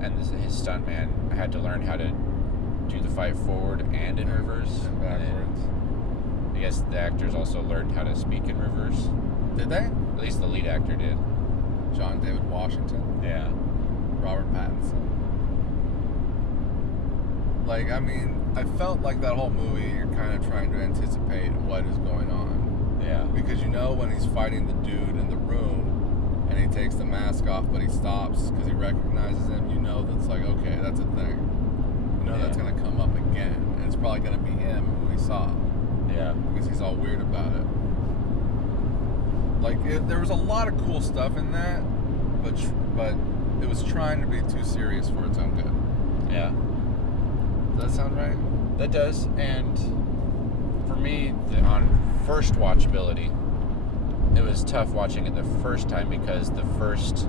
and his stunt man had to learn how to do the fight forward and in reverse. And backwards. I guess the actors also learned how to speak in reverse. Did they? At least the lead actor did. John David Washington, Yeah. Robert Pattinson. Like, I mean, I felt like that whole movie, you're kind of trying to anticipate what is going on. Yeah. Because you know when he's fighting the dude in the room and he takes the mask off but he stops because he recognizes him, you know that's like, okay, that's a thing. You know that's going to come up again. And it's probably going to be him who we saw. Yeah. Because he's all weird about it. Like, there was a lot of cool stuff in that, but it was trying to be too serious for its own good. Yeah. Does that sound right? That does. And for me, on first watchability, it was tough watching it the first time because the first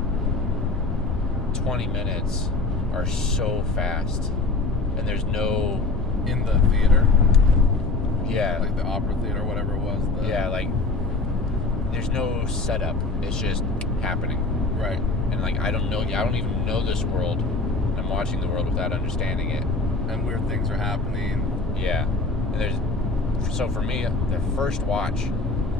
20 minutes are so fast. And there's no... In the theater? Yeah. Like the opera theater, whatever it was. Yeah, like, there's no setup. It's just happening. Right. And, like, I don't even know this world. I'm watching the world without understanding it. And weird things are happening. Yeah. And so for me, the first watch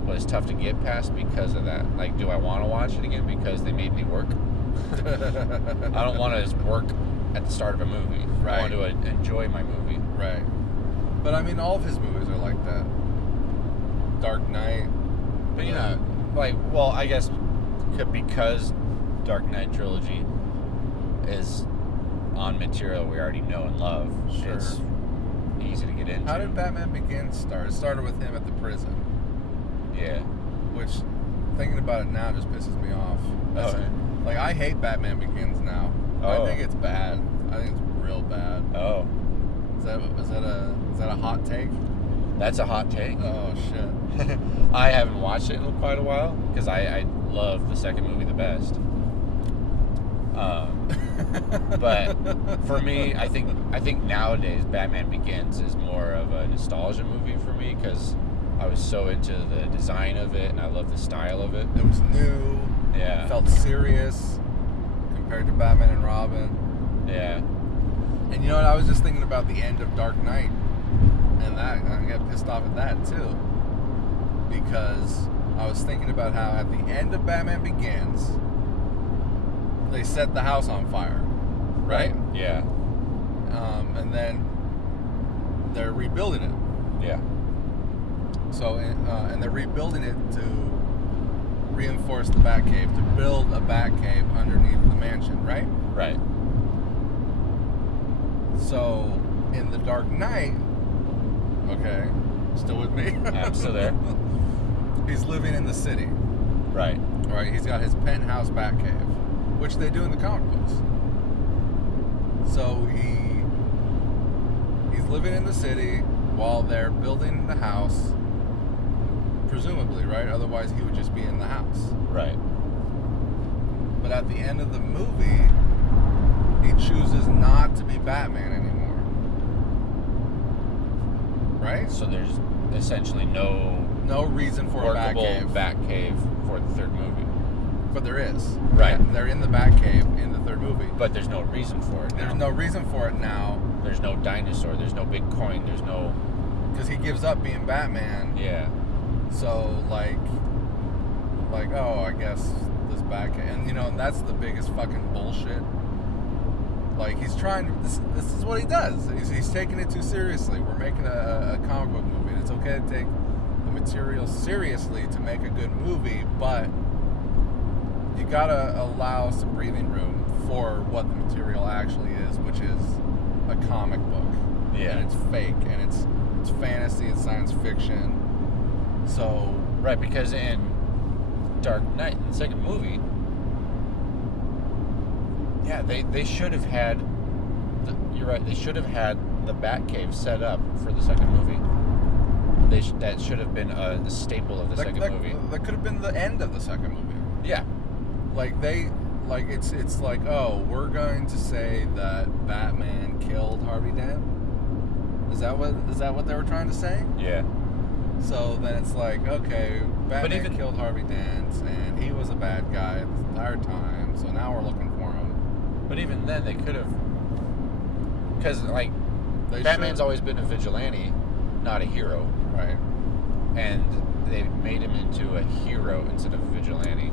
was tough to get past because of that. Like, do I want to watch it again because they made me work? I don't want to work at the start of a movie. Right. I want to enjoy my movie. Right. But I mean, all of his movies are like that. Dark Knight. But, you know, like, well, I guess because Dark Knight trilogy is on material we already know and love, Sure. it's easy to get into. How did Batman Begins start? It started with him at the prison. Yeah. Which, thinking about it now, just pisses me off. Like, I hate Batman Begins now. Oh. I think it's bad. I think it's real bad. Oh. Is that a hot take? That's a hot take. Oh shit. I haven't watched it in quite a while because I love the second movie the best. But for me, I think nowadays Batman Begins is more of a nostalgia movie for me because I was so into the design of it and I love the style of it. It was new. Yeah. It felt serious compared to Batman and Robin. Yeah. And you know what? I was just thinking about the end of Dark Knight, and I got pissed off at that too, because I was thinking about how at the end of Batman Begins, they set the house on fire, right? Yeah. And then they're rebuilding it. Yeah. So, and they're rebuilding it to reinforce the Batcave, to build a Batcave underneath the mansion, right? Right. So, in The Dark Knight, okay, still with me? I'm still there. He's living in the city. Right. Right, he's got his penthouse Batcave, which they do in the comic books. So he's living in the city while they're building the house, presumably, right? Otherwise he would just be in the house. Right. But at the end of the movie, he chooses not to be Batman anymore. Right? So there's essentially no reason for a workable Batcave. for the third movie. But there is. Right. They're in the Batcave in the third movie. But there's no reason for it now. There's no reason for it now. There's no dinosaur. There's no big coin. There's no... Because he gives up being Batman. Yeah. So, like, oh, I guess this Batcave... And, you know, that's the biggest fucking bullshit. Like, he's trying to... This is what he does. He's taking it too seriously. We're making a comic book movie. And it's okay to take the material seriously to make a good movie, but you gotta allow some breathing room for what the material actually is, which is a comic book. Yeah. And it's fake, and it's fantasy, it's science fiction. So... Right, because in Dark Knight, in the second movie, yeah, they should have had... You're right, they should have had the Batcave set up for the second movie. That should have been a staple of the second movie. That could have been the end of the second movie. Yeah. It's like, oh, we're going to say that Batman killed Harvey Dent? Is that what they were trying to say? Yeah. So then it's like, okay, Batman killed Harvey Dent, and he was a bad guy the entire time, so now we're looking for him. But even then, they could have... Because, like, Batman's always been a vigilante, not a hero. Right. And they made him into a hero instead of a vigilante,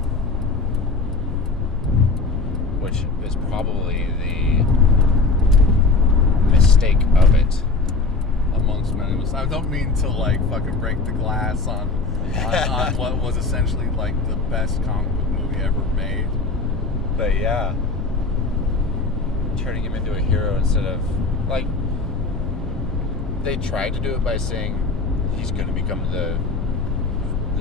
which is probably the mistake of it. Amongst many mistakes. I don't mean to like fucking break the glass on what was essentially like the best comic book movie ever made. But yeah, turning him into a hero instead of, like, they tried to do it by saying he's going to become the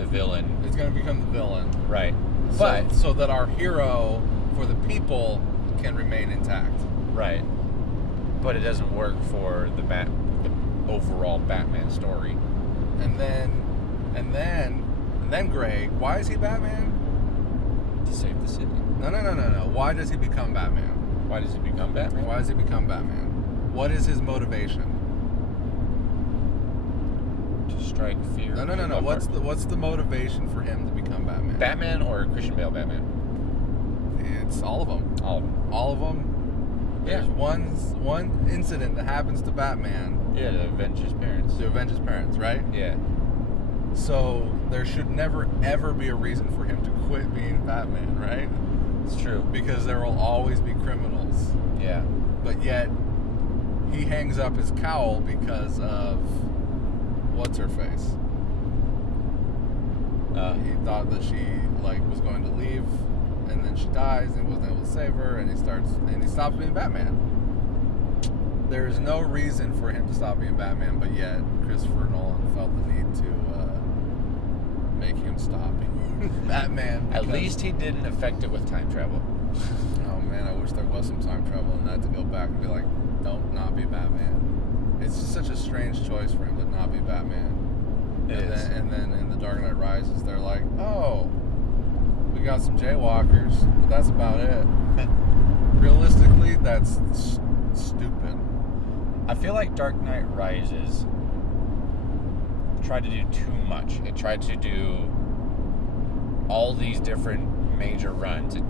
villain. He's going to become the villain. Right. But so that our hero for the people can remain intact. Right. But it doesn't work for the overall Batman story. And then Greg, why is he Batman? To save the city. No. Why does he become Batman? Why does he become Batman? Why does he become Batman? What is his motivation? To strike fear. No. What's the motivation for him to become Batman? Batman or Christian Bale Batman? It's all of them. All of them. All of them. There's Yeah. one incident that happens to Batman. Yeah, to avenge his parents. To avenge his parents, right? Yeah. So there should never ever be a reason for him to quit being Batman, right? It's true. Because there will always be criminals. Yeah. But yet he hangs up his cowl because of what's her face. He thought that she was going to leave, and then she dies, and wasn't able to save her, and he stops being Batman. There is no reason for him to stop being Batman, but yet Christopher Nolan felt the need to make him stop being Batman. At least he didn't affect it with time travel. Oh man, I wish there was some time travel in that to go back and be like, don't not be Batman. It's just such a strange choice for him to not be Batman. And then in The Dark Knight Rises, they're like, oh, we got some jaywalkers, but that's about it. Realistically, that's stupid. I feel like Dark Knight Rises tried to do too much. It tried to do all these different major runs. It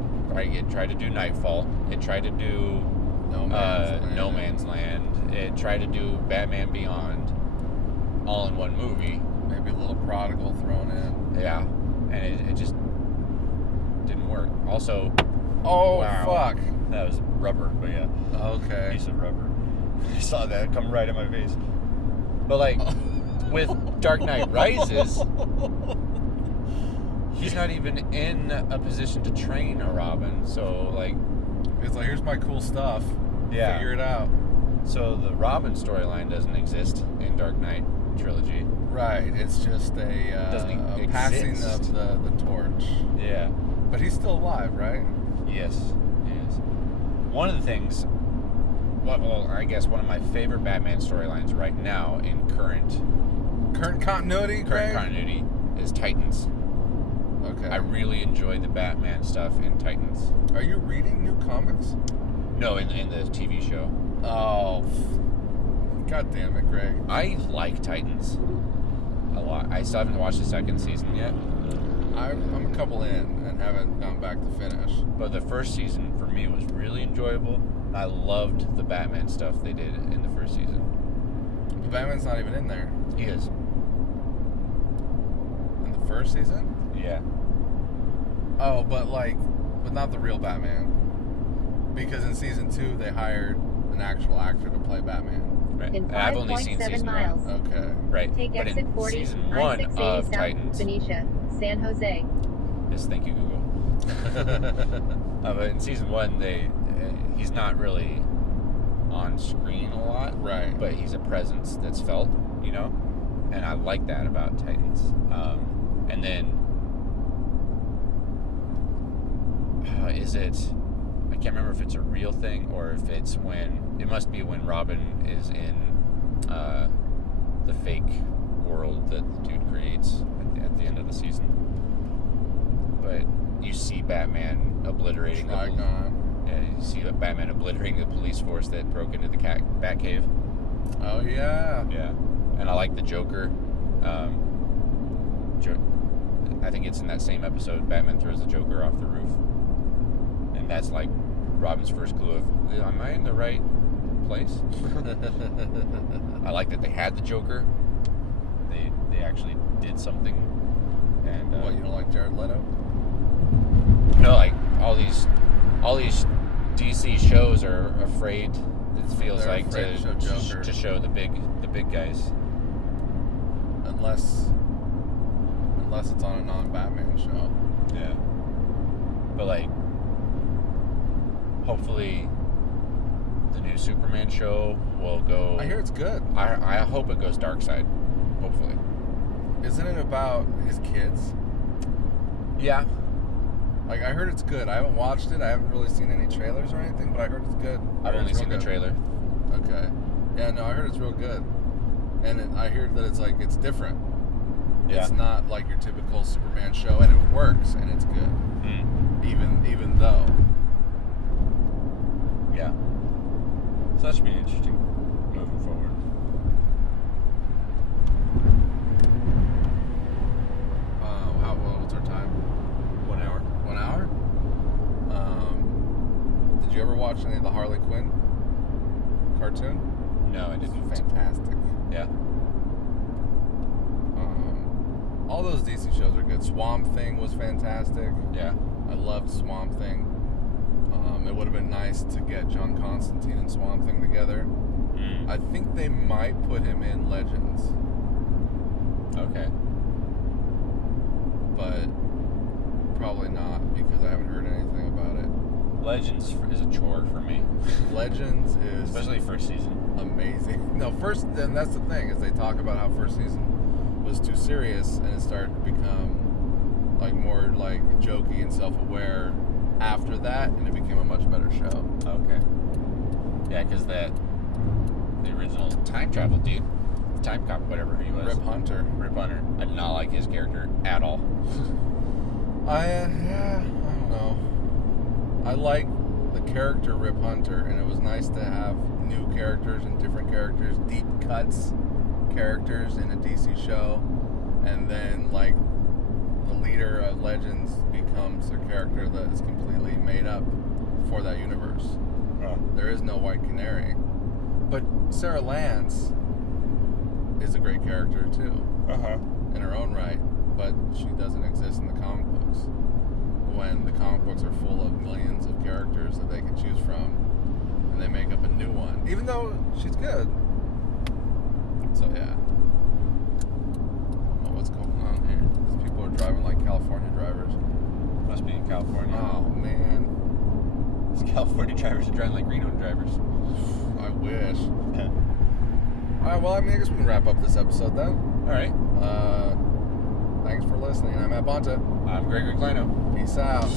tried to do Nightfall. It tried to do No Man's Land. It tried to do Batman Beyond, all in one movie. Maybe a little Prodigal thrown in. Yeah, and it just didn't work. Also, oh wow, fuck, that was rubber, but yeah, okay, piece of rubber. I saw that come right in my face. But like with Dark Knight Rises, he's not even in a position to train a Robin. So like, it's like, here's my cool stuff. Yeah, figure it out. So the Robin storyline doesn't exist in Dark Knight trilogy. Right, it's just a passing of the torch. Yeah. But he's still alive, right? Yes, yes. One of the things, well, I guess one of my favorite Batman storylines right now in current continuity, Greg? continuity is Titans. Okay. I really enjoy the Batman stuff in Titans. Are you reading new comics? No, in the TV show. Oh, god damn it, Greg. I like Titans a lot. I still haven't watched the second season yet. I'm a couple in and haven't gone back to finish. But the first season for me was really enjoyable. I loved the Batman stuff they did in the first season. The Batman's not even in there. He is. In the first season? Yeah. Oh, but not the real Batman. Because in season 2 they hired an actual actor to play Batman. Right. In I've only seen 5.7 season miles. 1. Okay. Right. Take But exit in 40, season 1 I-680 of South, Titans. Benicia, San Jose. Yes, thank you, Google. But in season 1, he's not really on screen a lot. Right. But he's a presence that's felt, you know? And I like that about Titans. And then, is it, I can't remember if it's a real thing or if it's it must be when Robin is in the fake world that the dude creates at the end of the season. But you see Batman obliterating you see Batman obliterating the police force that broke into the Batcave. Oh yeah. Yeah, and I like the Joker. I think it's in that same episode. Batman throws the Joker off the roof, and that's like Robin's first clue of, am I in the right place? I like that they had the Joker. They actually did something Jared Leto? No, like all these DC shows are afraid. It feels They're like afraid to show Joker. to show the big guys. Unless it's on a non-Batman show. Yeah. But like, hopefully, the new Superman show will go. I hear it's good. I hope it goes dark side. Hopefully. Isn't it about his kids? Yeah. Like, I heard it's good. I haven't watched it. I haven't really seen any trailers or anything, but I heard it's good. I've only seen the trailer. Okay. Yeah, no, I heard it's real good. And I heard that it's different. Yeah. It's not like your typical Superman show, and it works, and it's good. Even though. Yeah. So that should be interesting moving forward. What's our time? 1 hour. 1 hour? Did you ever watch any of the Harley Quinn cartoon? No, I didn't. Fantastic. Yeah. All those DC shows are good. Swamp Thing was fantastic. Yeah. I loved Swamp Thing. It would have been nice to get John Constantine and Swamp Thing together. I think they might put him in Legends. Okay. But probably not, because I haven't heard anything about it. Legends is a chore for me. Legends is Especially first season. amazing. No, and that's the thing, is they talk about how first season was too serious, and it started to become like more like jokey and self-aware after that, and it became a much better show. Okay. Yeah, because the original time travel dude, time cop, whatever he was. Rip Hunter. I did not like his character at all. I don't know. I like the character Rip Hunter, and it was nice to have new characters and different characters, deep cuts characters in a DC show, and then like the leader of Legends becomes a character that is completely made up for that universe. There is no White Canary, but Sarah Lance is a great character too, in her own right, but she doesn't exist in the comic books. When the comic books are full of millions of characters that they can choose from, and they make up a new one, even though she's good. So yeah, I don't know what's going on here. These people are driving like California drivers. Must be in California. Oh man, These California drivers are driving like Reno drivers. I wish. All right, well, I guess we can wrap up this episode then. All right. Thanks for listening. I'm at Bonta. I'm Gregory Klino. Peace out.